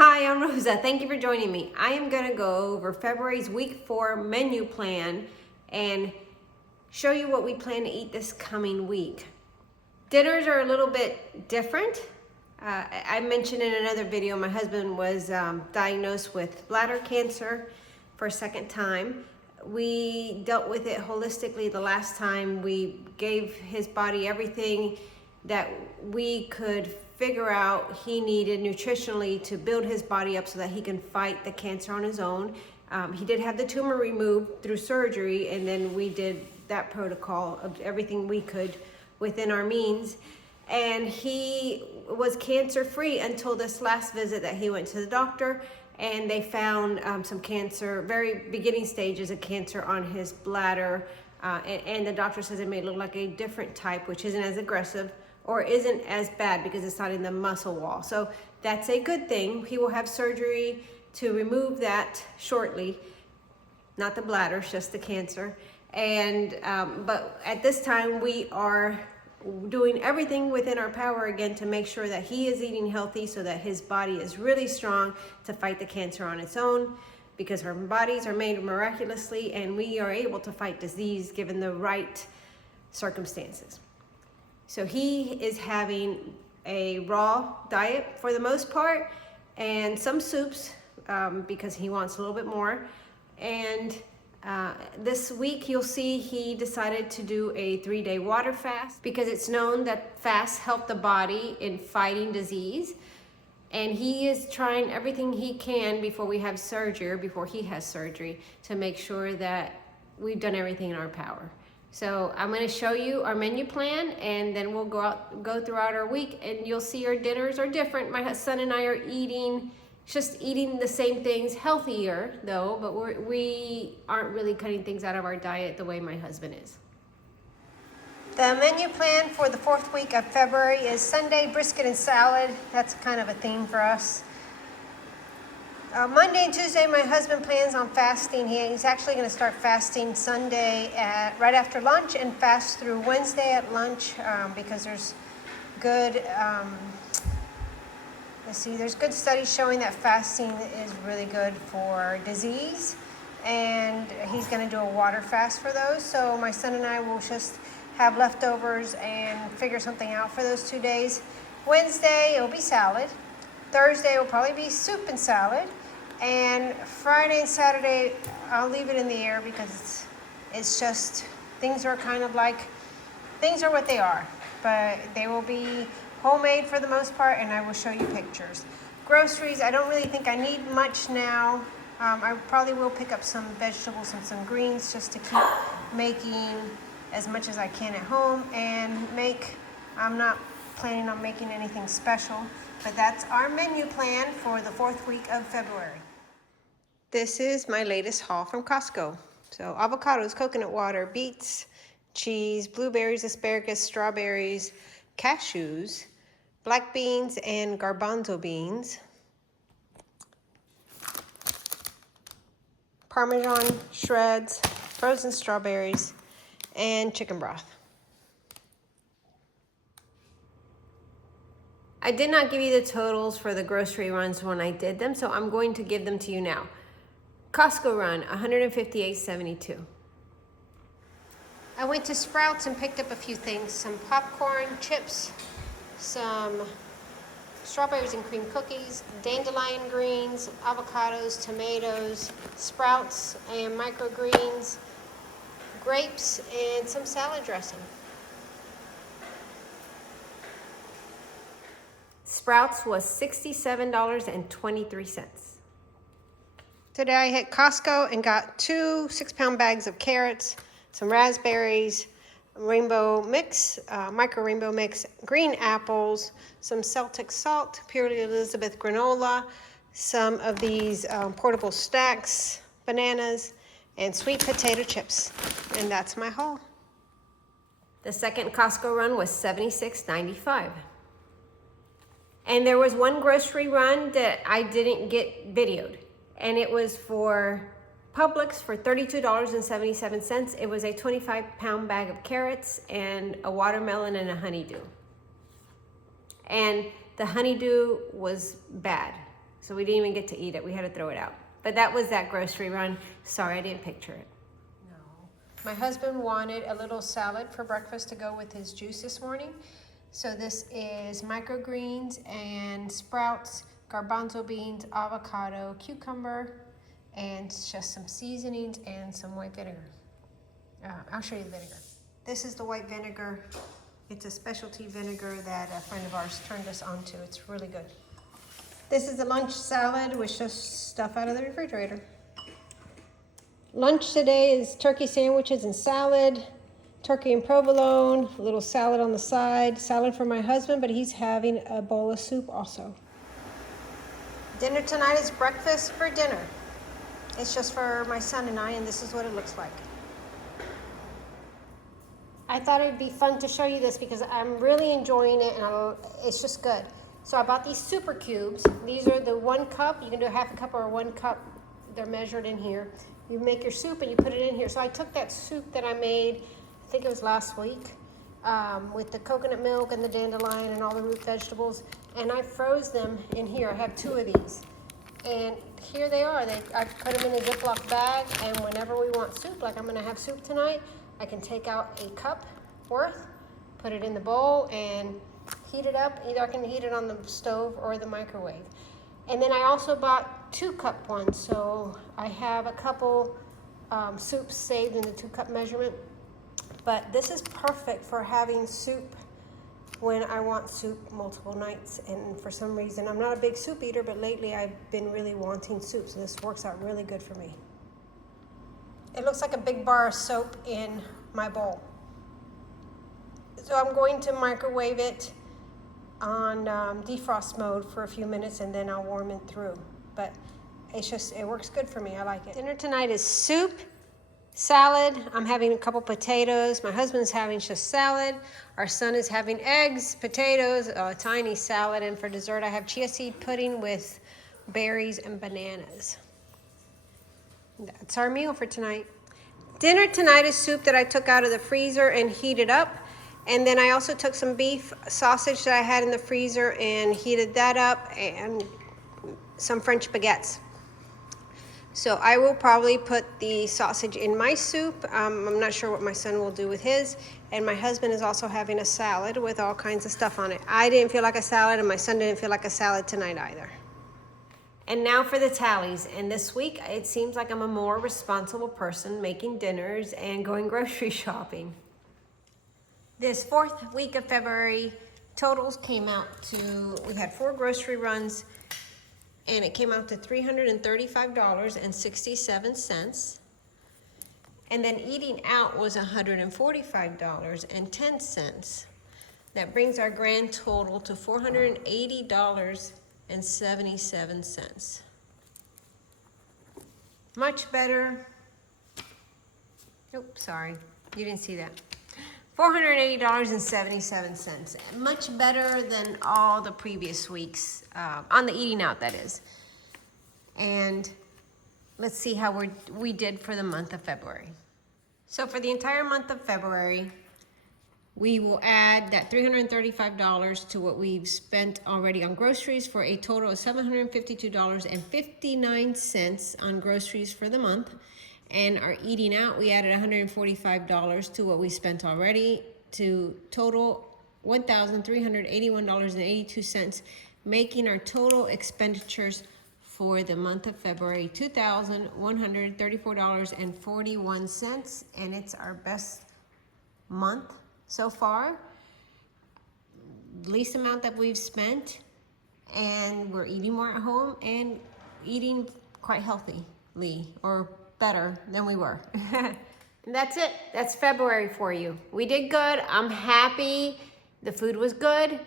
Hi, I'm Rosa. Thank you for joining me. I am going to go over February's week 4 menu plan and show you what we plan to eat this coming week. Dinners are a little bit different. I mentioned in another video my husband was diagnosed with bladder cancer for a second time. We dealt with it holistically the last time. We gave his body everything that we could figure out he needed nutritionally to build his body up so that he can fight the cancer on his own. He did have the tumor removed through surgery, and then we did that protocol of everything we could within our means. And he was cancer free until this last visit that he went to the doctor, and they found some cancer, very beginning stages of cancer on his bladder. And the doctor says it may look like a different type, which isn't as aggressive or isn't as bad because it's not in the muscle wall. So that's a good thing. He will have surgery to remove that shortly. Not the bladder, just the cancer. And but at this time we are doing everything within our power again to make sure that he is eating healthy so that his body is really strong to fight the cancer on its own, because our bodies are made miraculously and we are able to fight disease given the right circumstances. So he is having a raw diet for the most part, and some soups because he wants a little bit more. And this week you'll see he decided to do a 3-day water fast because it's known that fasts help the body in fighting disease. And he is trying everything he can before we have surgery, or before he has surgery, to make sure that we've done everything in our power. So I'm going to show you our menu plan, and then we'll go throughout our week, and you'll see our dinners are different. My son and I are eating the same things, healthier though, but we aren't really cutting things out of our diet the way my husband is. The menu plan for the 4th week of February is Sunday brisket and salad. That's kind of a theme for us. Monday and Tuesday, my husband plans on fasting. He's actually going to start fasting Sunday right after lunch and fast through Wednesday at lunch because there's good, there's good studies showing that fasting is really good for disease, and he's going to do a water fast for those. So my son and I will just have leftovers and figure something out for those 2 days. Wednesday, it'll be salad. Thursday will probably be soup and salad. And Friday and Saturday, I'll leave it in the air because it's just, things are what they are. But they will be homemade for the most part, and I will show you pictures. Groceries, I don't really think I need much now. I probably will pick up some vegetables and some greens just to keep making as much as I can at home and I'm not planning on making anything special, but that's our menu plan for the 4th week of February. This is my latest haul from Costco. So avocados, coconut water, beets, cheese, blueberries, asparagus, strawberries, cashews, black beans, and garbanzo beans, Parmesan shreds, frozen strawberries, and chicken broth. I did not give you the totals for the grocery runs when I did them, so I'm going to give them to you now. Costco run, $158.72. I went to Sprouts and picked up a few things, some popcorn, chips, some strawberries and cream cookies, dandelion greens, avocados, tomatoes, Sprouts and microgreens, grapes, and some salad dressing. Sprouts was $67.23. Today I hit Costco and got 2 6-pound bags of carrots, some raspberries, rainbow mix, micro rainbow mix, green apples, some Celtic salt, Purely Elizabeth granola, some of these portable stacks, bananas, and sweet potato chips. And that's my haul. The second Costco run was $76.95. And there was one grocery run that I didn't get videoed, and it was for Publix for $32.77. It was a 25-pound bag of carrots and a watermelon and a honeydew. And the honeydew was bad. So we didn't even get to eat it. We had to throw it out. But that was that grocery run. Sorry, I didn't picture it. No. My husband wanted a little salad for breakfast to go with his juice this morning. So this is microgreens and sprouts, garbanzo beans, avocado, cucumber, and just some seasonings and some white vinegar. I'll show you the vinegar. This is the white vinegar. It's a specialty vinegar that a friend of ours turned us onto. It's really good. This is a lunch salad with just stuff out of the refrigerator. Lunch today is turkey sandwiches and salad, turkey and provolone, a little salad on the side, salad for my husband, but he's having a bowl of soup also. Dinner tonight is breakfast for dinner. It's just for my son and I, and this is what it looks like. I thought it'd be fun to show you this because I'm really enjoying it, and it's just good. So I bought these super cubes. These are the 1 cup. You can do a half a cup or a 1 cup. They're measured in here. You make your soup and you put it in here. So I took that soup that I made, I think it was last week, with the coconut milk and the dandelion and all the root vegetables, and I froze them in here. I have 2 of these. And here they are. I put them in a Ziploc bag, and whenever we want soup, like I'm gonna have soup tonight, I can take out a cup worth, put it in the bowl, and heat it up. Either I can heat it on the stove or the microwave. And then I also bought 2-cup ones, so I have a couple soups saved in the 2-cup measurement. But this is perfect for having soup when I want soup multiple nights. And for some reason, I'm not a big soup eater, but lately I've been really wanting soup, so this works out really good for me. It looks like a big bar of soap in my bowl. So I'm going to microwave it on defrost mode for a few minutes, and then I'll warm it through. But it works good for me. I like it. Dinner tonight is soup, salad. I'm having a couple potatoes. My husband's having just salad. Our son is having eggs, potatoes, a tiny salad, and for dessert I have chia seed pudding with berries and bananas. That's our meal for tonight. Dinner tonight is soup that I took out of the freezer and heated up. And then I also took some beef sausage that I had in the freezer and heated that up, and some French baguettes. So I will probably put the sausage in my soup. I'm not sure what my son will do with his. And my husband is also having a salad with all kinds of stuff on it. I didn't feel like a salad, and my son didn't feel like a salad tonight either. And now for the tallies. And this week, it seems like I'm a more responsible person making dinners and going grocery shopping. This 4th week of February, totals came out to, we had 4 grocery runs, and it came out to $335.67. And then eating out was $145.10. That brings our grand total to $480.77. Much better. Oops, sorry, you didn't see that. $480.77. Much better than all the previous weeks, on the eating out, that is. And let's see how we did for the month of February. So for the entire month of February, we will add that $335 to what we've spent already on groceries for a total of $752.59 on groceries for the month. And our eating out, we added $145 to what we spent already to total $1,381.82, making our total expenditures for the month of February $2,134.41, and it's our best month so far, least amount that we've spent, and we're eating more at home and eating quite healthily, or better than we were. And that's it. That's February for you. We did good. I'm happy. The food was good.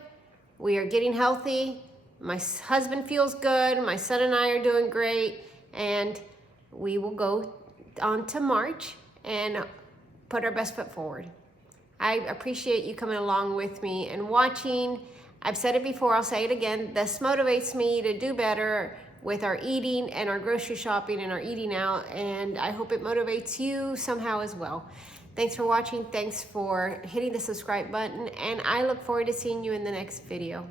We are getting healthy. My husband feels good. My son and I are doing great. And we will go on to March and put our best foot forward. I appreciate you coming along with me and watching. I've said it before, I'll say it again. This motivates me to do better with our eating and our grocery shopping and our eating out, and I hope it motivates you somehow as well. Thanks for watching, thanks for hitting the subscribe button, and I look forward to seeing you in the next video.